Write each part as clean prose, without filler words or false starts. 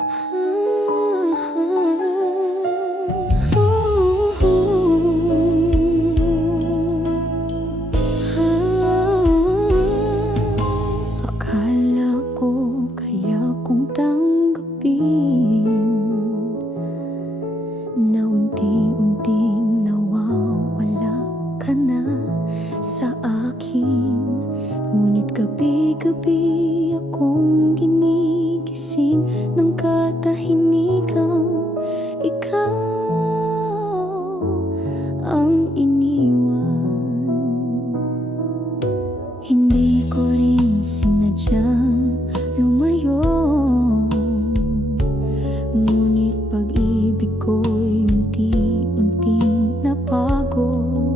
Akala ko kaya kong tanggapin na unti-unting nawawala ka na sa akin. Ngunit gabi-gabi akong ginigising ng katahimikan. Ikaw ang iniwan. Hindi ko rin sinadyang lumayo, ngunit pag-ibig ko'y unti-unting napagod.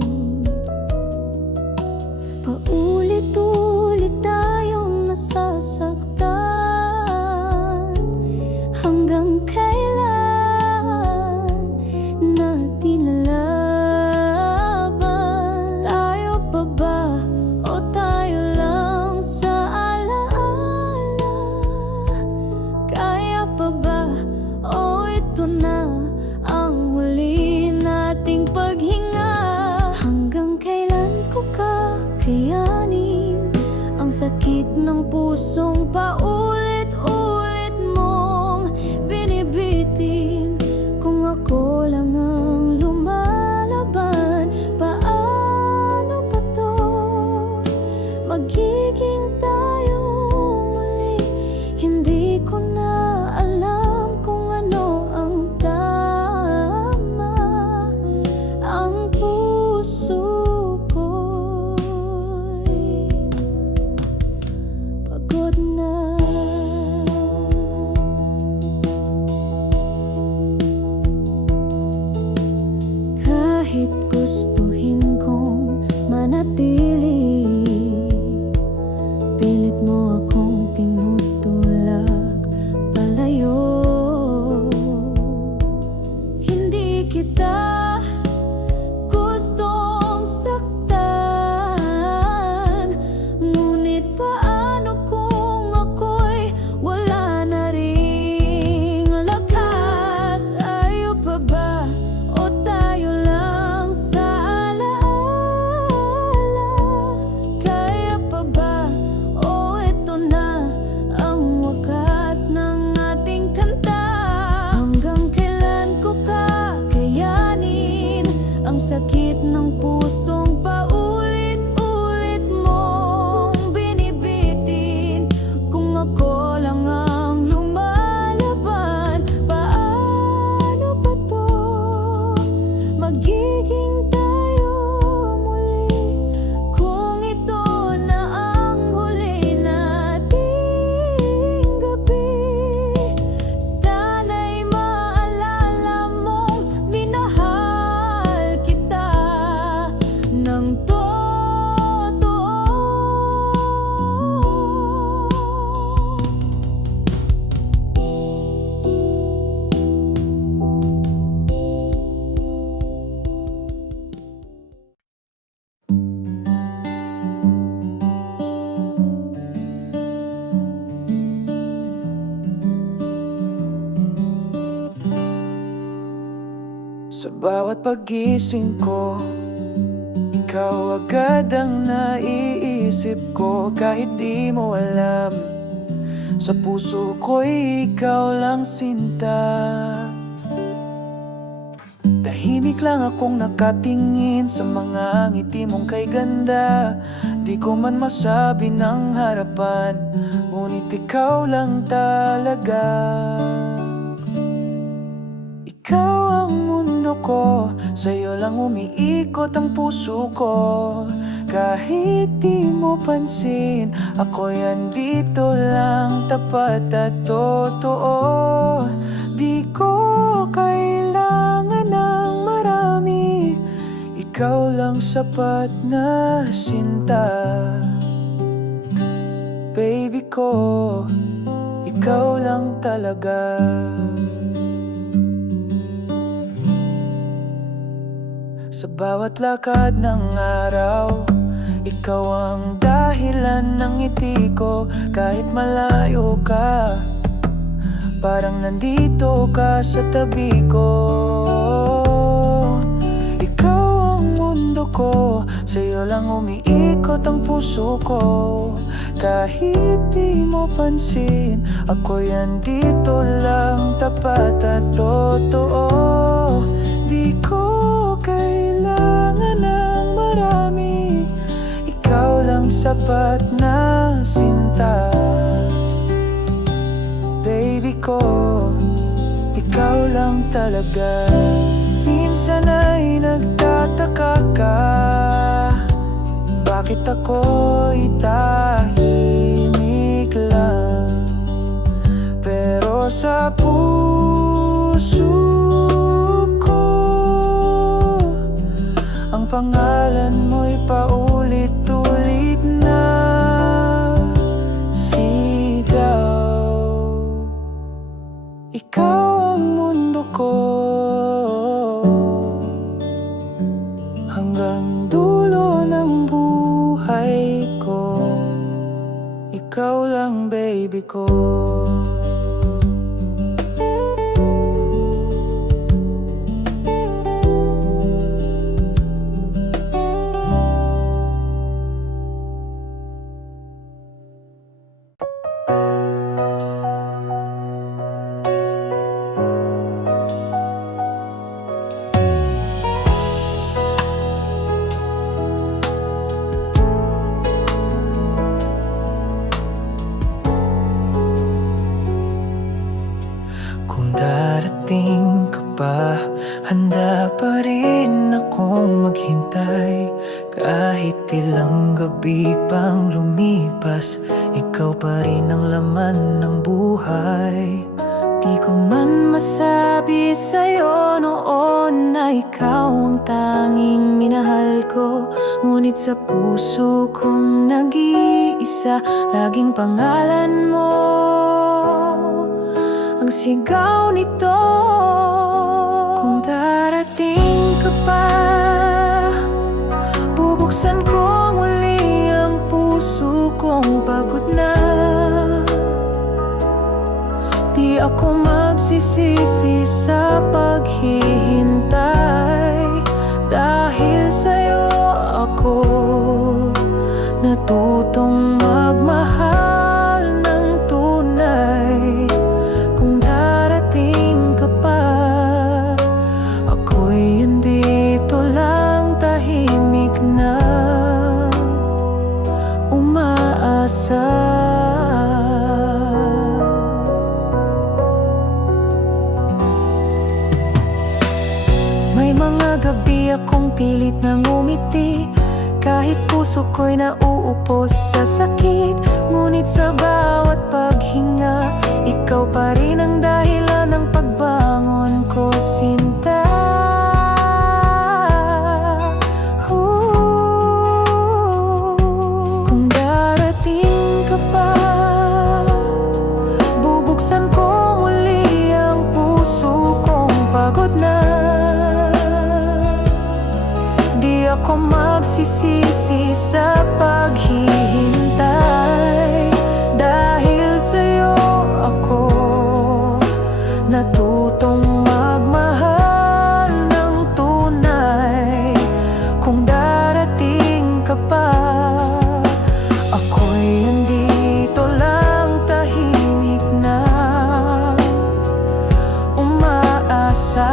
Paulit-ulit tayong nasasaktan. Hanggang kailan natin lalaban? Tayo pa ba o tayo lang sa alaala? Kaya pa ba o ito na ang huli nating paghinga? Hanggang kailan ko kakayanin ang sakit ng pusong paulit-ulit mong binibitin? Kung ako lang ang lumalaban, paano pa to magiging tayo muli? Hindi ko na alam kung ano ang tama. Ang puso ko'y pagod na. Kahit gustuhin kong manatili, pilit mo akong tinutulak palayo. Hindi kita gustong saktan, ngunit paano kung ako'y wala na ring lakas? Tayo pa ba o tayo lang sa alaala? Kaya pa ba o ito na ang wakas ng ating kanta? Hanggang kailan ko kakayanin ang sakit ng pusong paulit-ulit mong binibitin? Kung ako lang ang lumalaban, paano ba to magiging tayo muli? Kung ito na ang huli nating gabi, sana'y maalala mong minahal kita ng totoo. Sa bawat paggising ko, ikaw agad ang naiisip ko. Kahit di mo alam, sa puso ko'y ikaw lang sinta. Tahimik lang akong nakatingin sa mga ngiti mong kay ganda. Di ko man masabi ng harapan, ngunit ikaw lang talaga. Ikaw ang mundo ko, sa'yo lang umiikot ang puso ko. Kahit di mo pansin, ako'y andito lang, tapat at totoo. Di ko kailangan ng marami, ikaw lang sapat na sinta. Baby ko, ikaw lang talaga. Sa bawat lakad ng araw, ikaw ang dahilan ng ngiti ko. Kahit malayo ka, Parang nandito ka sa tabi ko. Ikaw ang mundo ko, sa'yo lang umiikot ang puso ko. Kahit di mo pansin, ako'y andito lang, tapat at totoo. Di ko kailangan ng marami, ikaw lang sapat na sinta. Baby ko, ikaw lang talaga. Minsan ay nagtataka ka, bakit ako'y tahimik lang? Pero sa puso ko, ang pangalan mo'y paulit-ulit na sigaw. Ikaw ang mundo ko, hanggang dulo ng buhay ko. Ikaw lang, baby ko. Darating ka pa, handa pa rin akong maghintay. Kahit ilang gabi pang lumipas, ikaw pa rin ang laman ng buhay. Di ko man masabi sa'yo noon na ikaw ang tanging minahal ko. Ngunit sa puso kong nag-iisa, laging pangalan mo ang sigaw nito. Kung darating ka pa, bubuksan ko muli ang puso kong pagod na. Di ako magsisisi sa paghihintay, dahil sa'yo ako natutong magmahal ng tunay. Kung darating ka pa, ako'y andito lang, tahimik na umaasa. May mga gabi akong pilit na ngumiti, kahit puso ko'y nauupos sa sakit. Ngunit sa bawat paghinga, ikaw pa rin ang dahilan ng pagbangon ko, sinta. Kung darating ka pa, bubuksan ko muli ang puso kong pagod na. Di ako magsisisi sa paghihintay, dahil sa'yo ako natutong magmahal ng tunay. Kung darating ka pa, ako'y andito lang, tahimik na umaasa.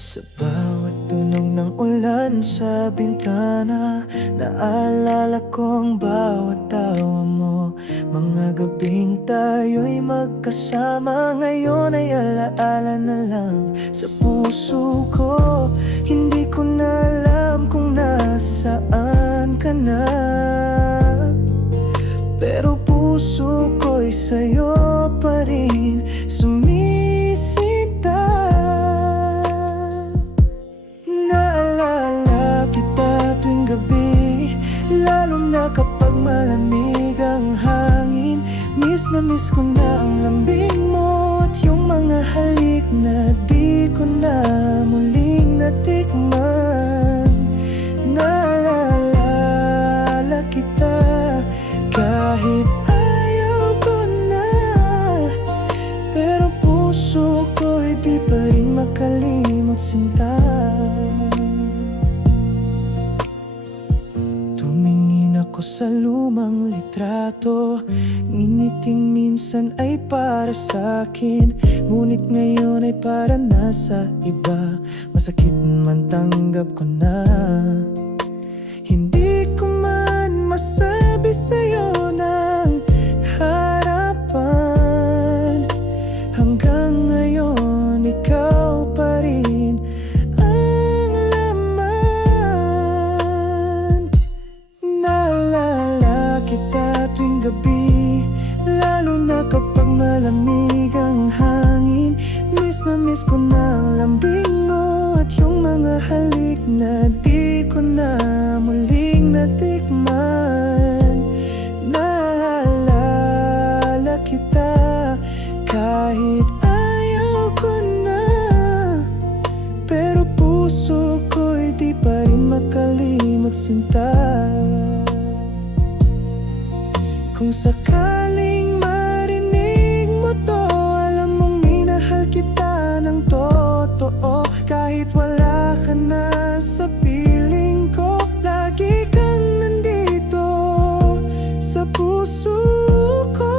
Sa bawat tunog ng ulan sa bintana, naalala ko ang bawat tawa mo. Mga gabing tayo'y magkasama, ngayon ay alaala na lang sa puso ko. Hindi ko na alam kung nasaan ka na, pero puso ko'y sa'yo pa rin sumisita. Naalala kita tuwing gabi, lalo na kapag malamig ang hangin. Miss na miss ko na ang lambing mo at yung mga halik na di ko na muling natikman. Naalala kita kahit ayaw ko na, pero puso ko'y di pa rin makalimot sinta. Tumingin ako sa lumang litrato, nginiting minsan ay para sa'kin, ngunit ngayon ay para nasa iba. Masakit man tanggap ko na, hindi ko man masabi sa'yo ng harapan. Hanggang ngayon ikaw pa rin ang laman. Naalala kita tuwing gabi, lalo na kapag malamig ang hangin. Miss na miss ko na ang lambing mo at yung mga halik na di ko na muling natikman. Naalala kita kahit ayaw ko na, pero puso ko'y di pa rin makalimot sinta. Kung sakaling marinig mo to, alam mong minahal kita ng totoo. Kahit wala ka na sa piling ko, lagi kang nandito sa puso ko.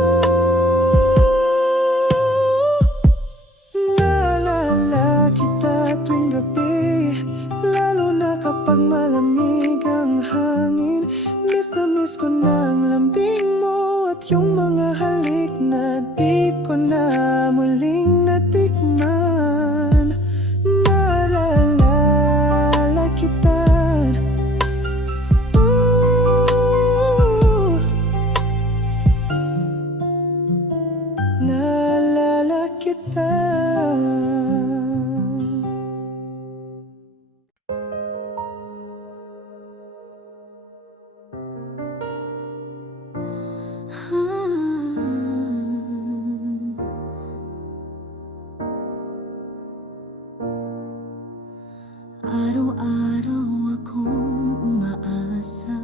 Naalala kita tuwing gabi, lalo na kapag malamig ang hangin. Miss na miss ko na ang lambing mo at yung mga halik na di ko na muling natikman. Naalala kita, naalala kita. Araw-araw akong umaasa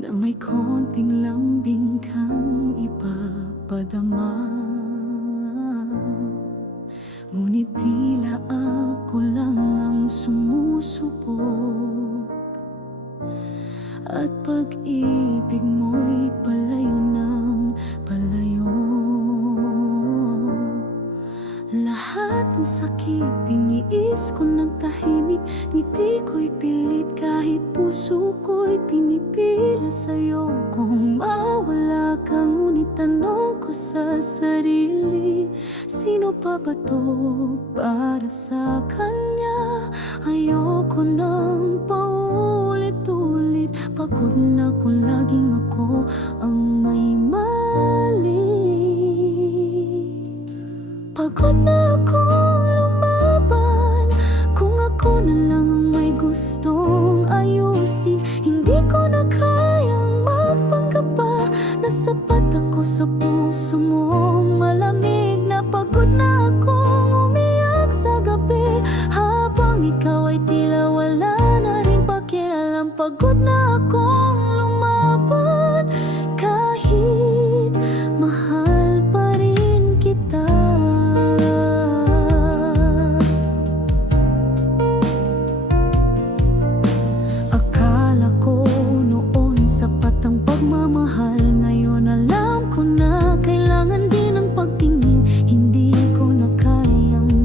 na may konting lambing kang ipapadama, ngunit tila ako lang ang sumusubok, at pag-ibig mo'y palayo ng palayo. Lahat ng sakit tiniis ko ng tahimik, ngiti ko'y pilit kahit puso ko'y pinipila sa'yo. Kung mawala ka, ngunit tanong ko sa sarili, sino pa ba to para sa kanya? Ayoko nang paulit-ulit, pagod na kung laging ako ang may mali. Pagod na akong lumaban, kung ako na lang ang may gustong ayusin. Hindi ko na kayang magpanggap pa na sapat ako sa puso mong malamig. Na pagod na akong umiyak sa gabi, habang ikaw ay tila wala na rin pakialam. Pagod na akong lumaban, kahit mahal pa rin kita. Akala ko noon sapat ang pagmamahal, ngayon alam ko na kailangan din ang pagtingin. Hindi ko na kayang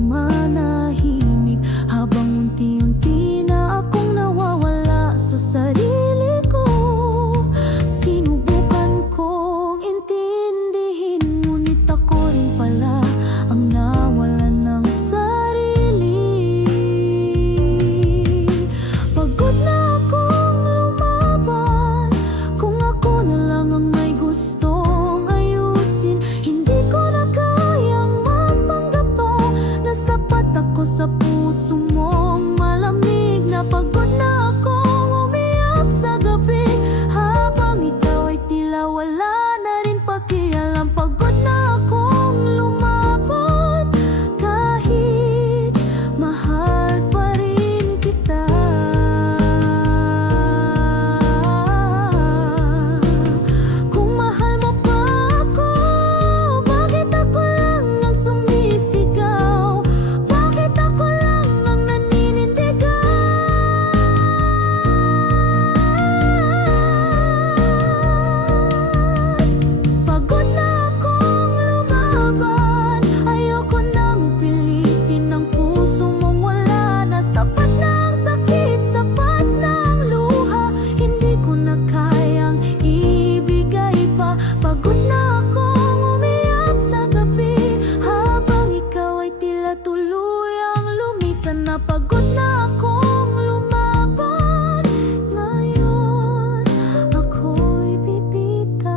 Pagod na akong lumaban, ngayon ako'y bibitaw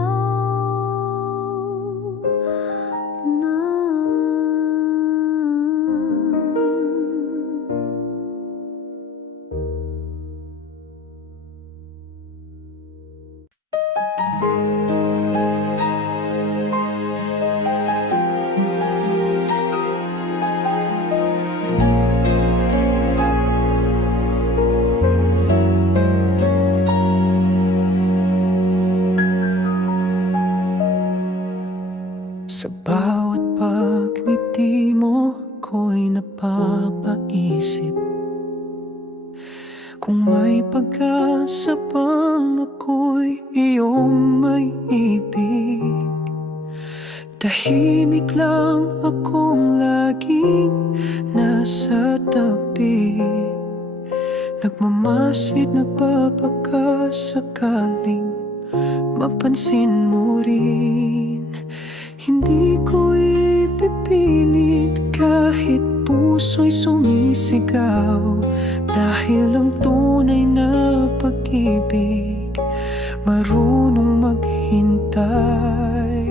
na. Sa bawat pagngiti mo, ko'y napapaisip kung may pag-asa bang ako'y iyong may ibig. Tahimik lang akong laging nasa tabi, nagmamasid, nagpapakasakaling mapansin mo rin. Hindi ko ipipilit kahit puso'y sumisigaw, dahil ang tunay na pag-ibig marunong maghintay.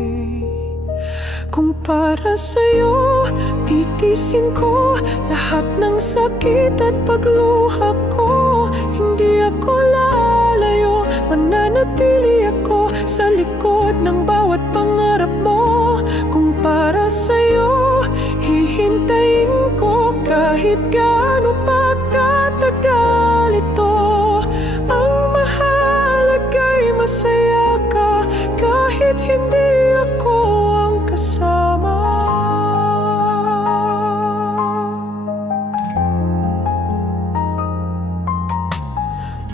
Kung para sa'yo, titisin ko lahat ng sakit at pagluha ko. Hindi ako lalayo, mananatili ako sa likod ng bawat pangarap mo. Kung para sa'yo, hihintayin ko kahit gaano pa katagal ito. Ang mahalaga'y masaya ka kahit hindi ako ang kasama.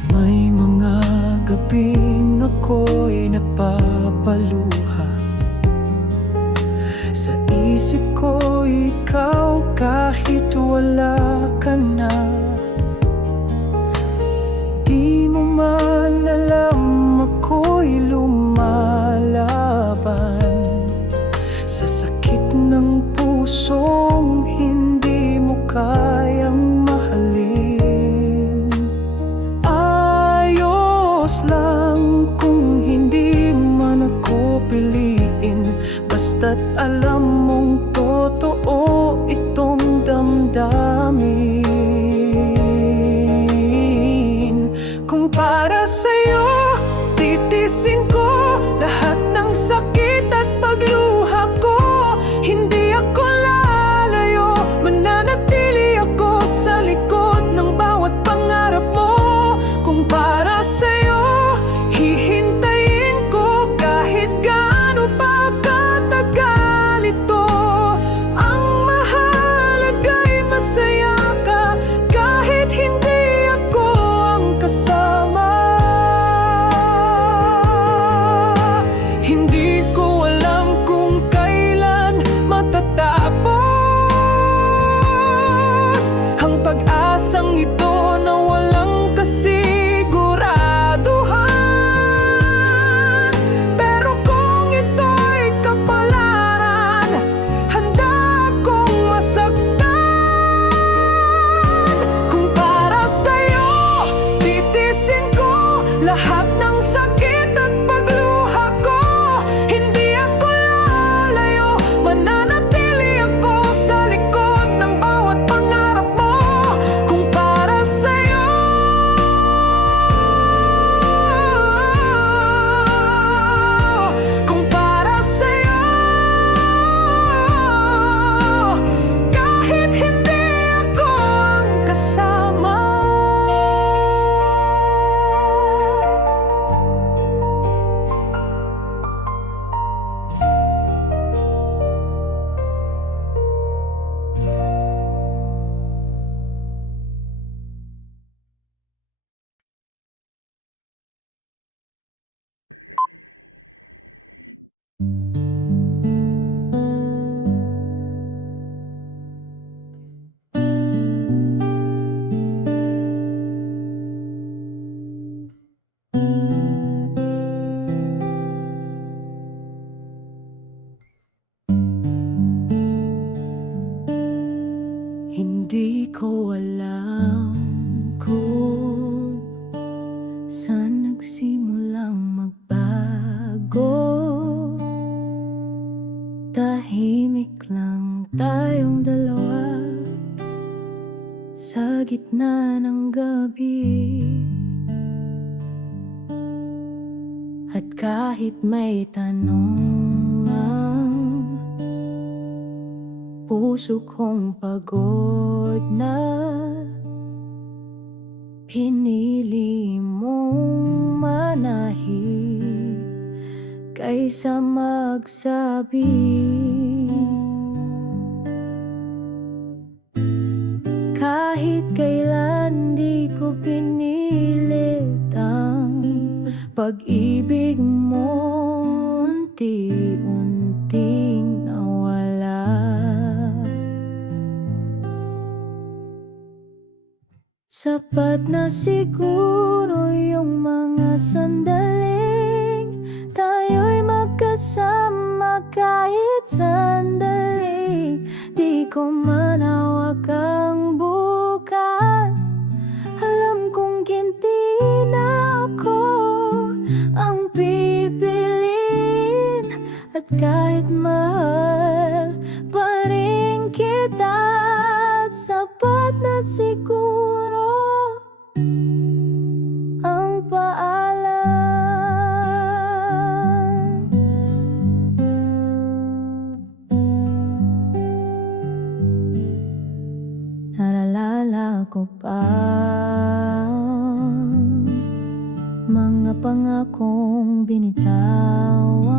May mga gabing ako'y napapaluha, sa isip ko ikaw kahit wala ka na. Di mo man alam ako'y lumalaban sa sakit ng pusong hindi mo kayang mahalin. Ayos lang kung hindi man ako piliin, basta't alam mong totoo itong damdamin. Kung para sa'yo, titisin ko lahat ng sakit at pagluha ko. Hindi ako lalayo, mananatili ako sa likod ng bawat pangarap mo. Kung para sa'yo, hihintayin ko kahit gaano pa katagal Hindi ko alam kung saan nagsimulang magbago. Tahimik lang tayong dalawa sa gitna ng gabi. At kahit may tanong ang puso kong pagod na, pinili mong manahin kaysa magsabi. Kahit kailan di ko pinilit ang pag-ibig mo, unti-unting nawala. Sapat na siguro yung mga sandaling tayo'y magkasama kahit sandali. Di ko manawag ang bukas, alam kong hindi na ako ang pipiliin. At kahit mahal pa rin kita, sapat na siguro ang paalam. Naalala ko pa mga pangakong binitawan,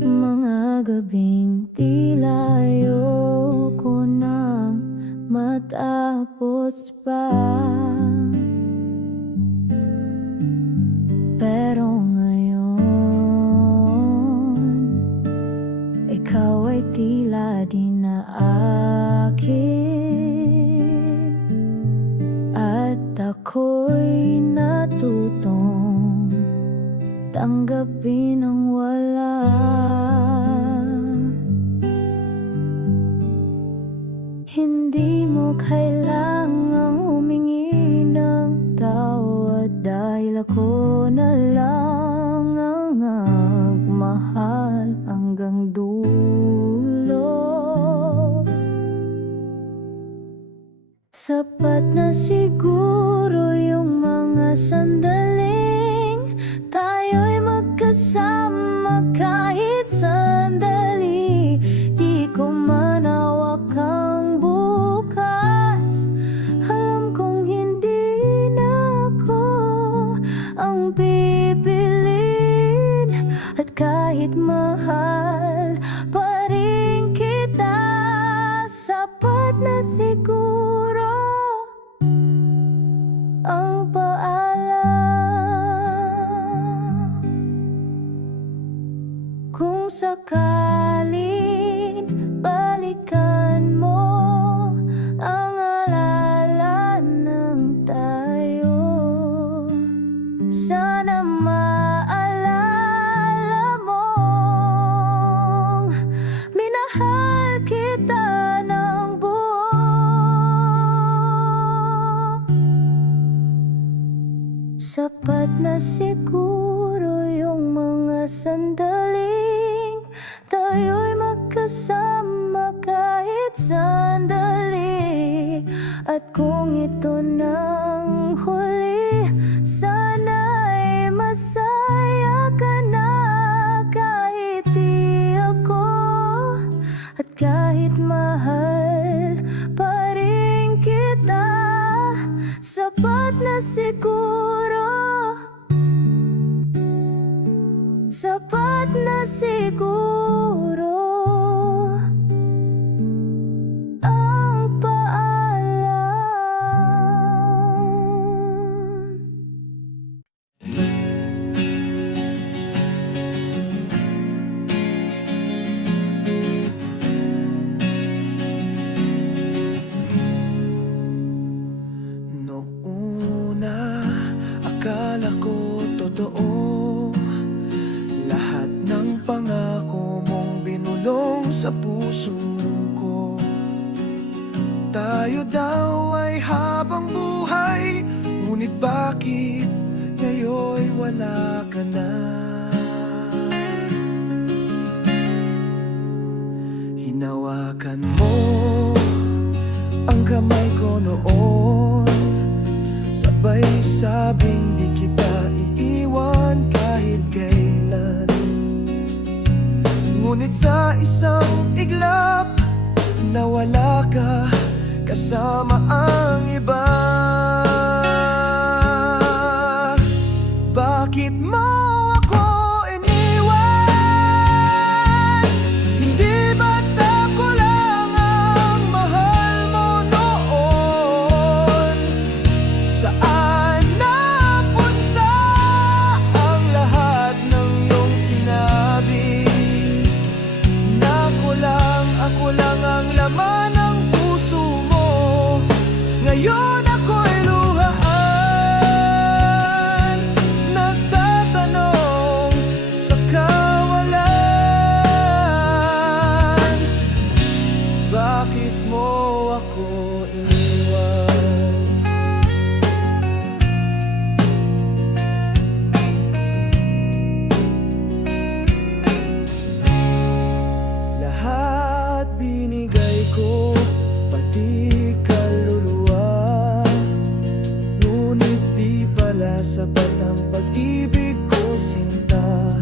mga gabing tila ayoko nang matapos pa. Pero ngayon, ikaw ay tila di na akin, at ako'y natutong tanggapin ang wala. Hindi mo kailangang humingi ng tawad dahil ako na lang ang nagmahal hanggang dulo. Sapat na siguro yung mga sandaling tayo'y magkasama kahit sandali. Di ko manawak ang bukas, alam kong hindi na ako ang pipiliin. At kahit mahal pa rin kita, sapat na siguro ang paalam. Kung sakaling balikan mo ang alala ng tayo, sana maalala mong minahal kita ng buo. Sapat na siguro yung mga sandaling tayo'y magkasama kahit sandali. At kung ito nang huli, sana'y masaya ka na kahit di ako. At kahit mahal pa rin kita, sapat na siguro, sapat na siguro ang paalam. Noong una, akala ko totoo lahat ng pangako mong binulong sa puso ko. tayo daw ay habang buhay, ngunit bakit ngayon'y wala ka na? Hinawakan mo ang kamay ko noon, sabay sabing di kita iiwan kahit kailan. Ngunit sa isang iglap, nawala ka kasama ang iba. Bakit mo ako iniwan? Hindi ba't ako lang ang mahal mo noon? Saan napunta ang lahat ng iyong sinabi? Na ako lang ang laman ng puso mo. Ngayon ako'y luhaan, nagtatanong sa kawalan. Bakit mo ako iniwan? Lahat binigay ko, pati kaluluwa, ngunit di pala sapat ang pag-ibig ko, sinta.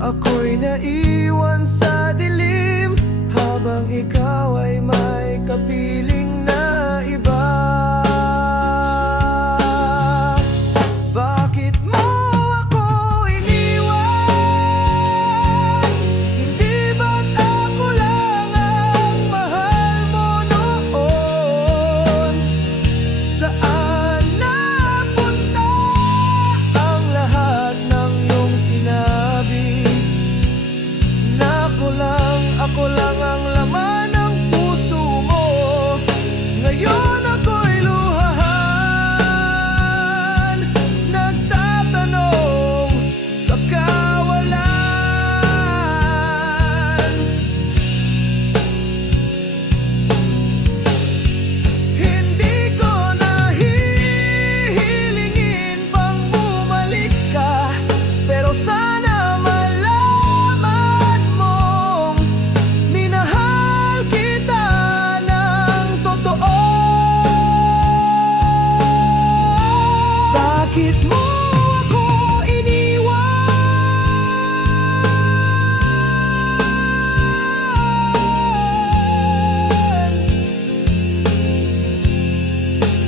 Ako'y naiwan sa dilim, habang ikaw ay may kapiling na iba. Bakit mo ako iniwan? Hindi ba't ako lang ang mahal mo noon? Saan napunta ang lahat ng iyong sinabi? Na ako lang ang laman ng puso mo. Ngayon ako'y luhaan, nagtatanong sa kawalan. Hindi ko na hihilingin pang bumalik ka, pero sana malaman mong minahal kita ng totoo. Bakit mo ako iniwan?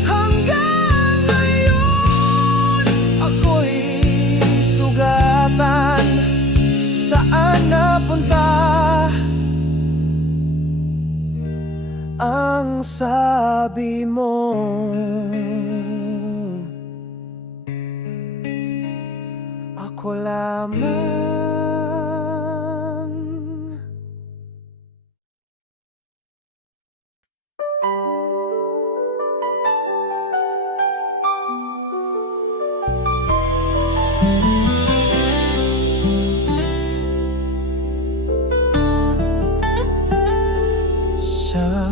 Hanggang ngayon ako'y sugatan. Saan napunta ang sabi mo? Ako lamang. Sa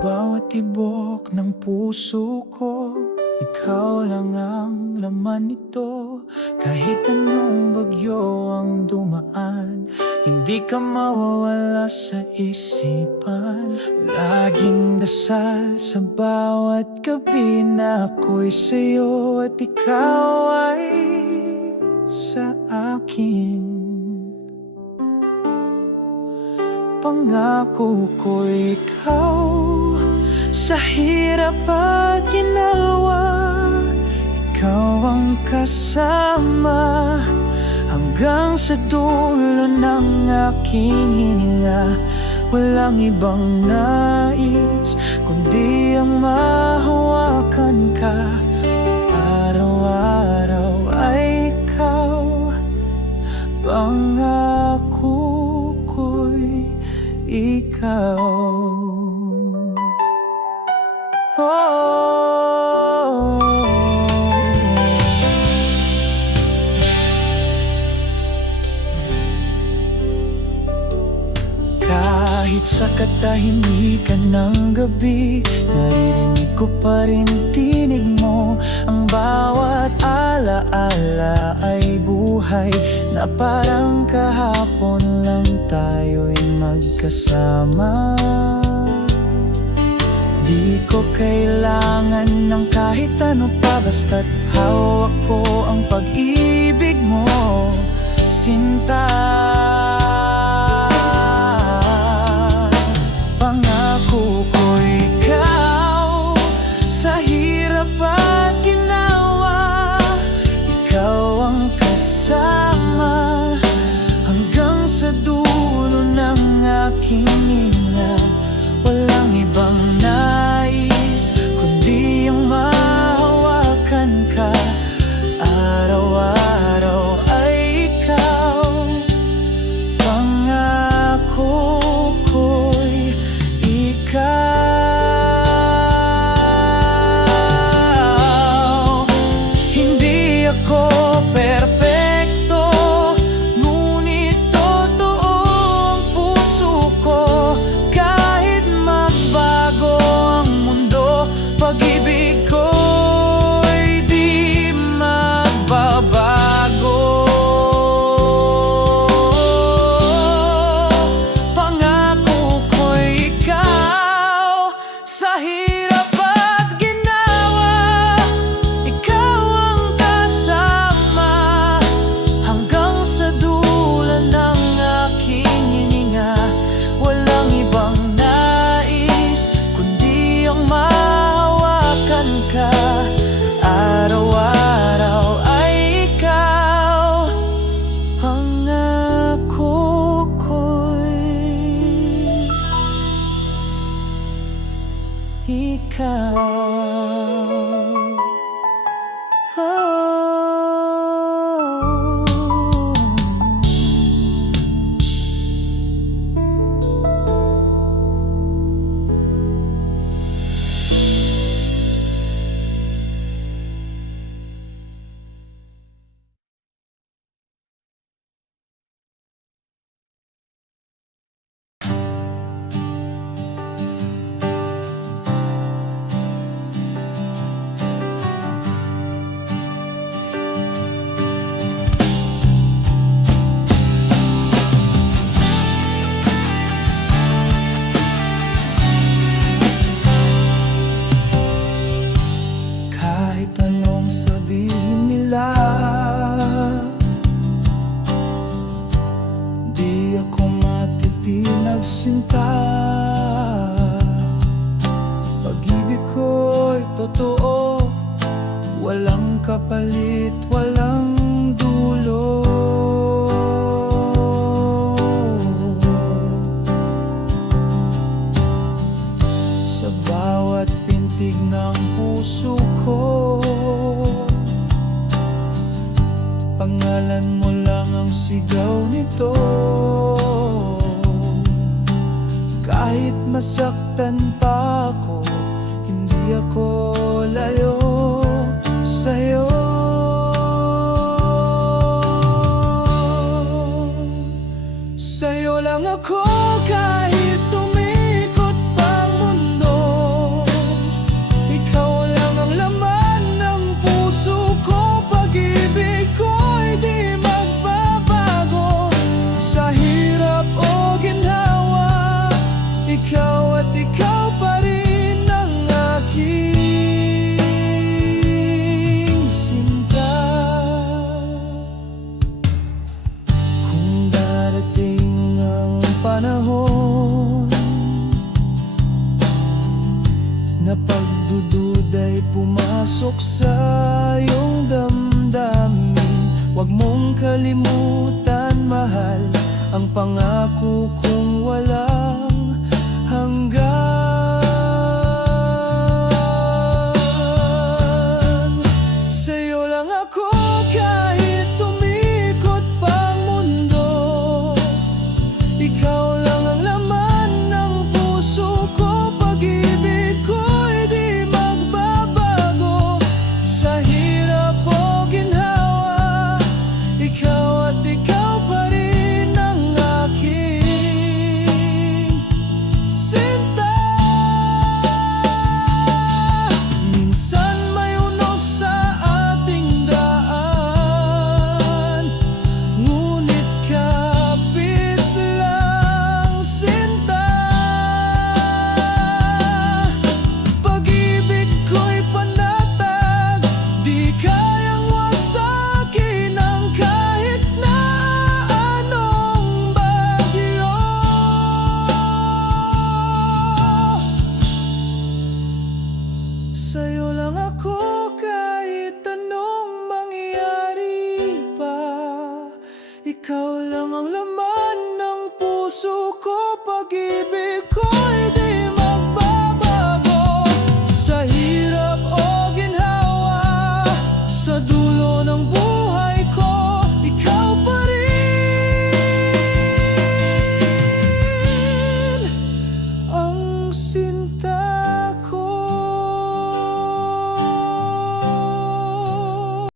bawat tibok ng puso ko, ikaw lang ang laman nito. Kahit anong bagyo ang dumaan, hindi ka mawawala sa isipan. Laging dasal sa bawat gabi na ako'y sa'yo at ikaw ay sa akin. Pangako ko ikaw sa hirap at ginawa. Ikaw ang kasama hanggang sa dulo ng aking hininga. Walang ibang nais kundi ang mahawakan ka. Araw-araw ay ikaw, pangako ko'y ikaw. Oh, Kahit sa katahimikan ng gabi, naririnig ko pa rin tinig mo. Ang bawat alaala ay buhay, na parang kahapon lang tayo'y magkasama. Di ko kailangan ng kahit ano pa, basta't hawak ko ang pag-ibig mo, sinta. Pangako ko ikaw, sa hirap at ginawa, ikaw ang kasama hanggang sa dulo ng aking hininga. Walang ibang nais kundi ang mahawakan ka. Araw-araw ay ikaw, pangako ko'y ikaw. Hindi ako perpekto, ngunit totoo ang puso ko. Kahit magbago ang mundo, pag-ibig ko'y di magbabago. Pangako ko'y ikaw, sa hirap at ginawa, ikaw ang kasama hanggang sa dulo ng aking hininga. Walang ibang nais kundi ang mahawakan ka. Araw-araw ay ikaw, pangako ko'y ikaw. Kahit anong sabihin nila, di ako matitinag, sinta. Pag-ibig ko'y totoo, walang kapalit, walang dulo. Sa bawat pintig ng puso ko, pangalan mo lang ang sigaw nito. Kahit masaktan pa ako, hindi ako layo sa'yo. Sa'yo lang ako kahit umikot pang mundo. Ikaw lang ang laman ng puso ko. Pag-ibig ko'y di magbabago. Sa hirap o ginhawa, ikaw at ikaw pa rin ang aking sinta. Kung darating ang panahon na pagdududa'y pumasok sa iyong damdamin, huwag mong kalimutan, mahal, ang pangako kong wala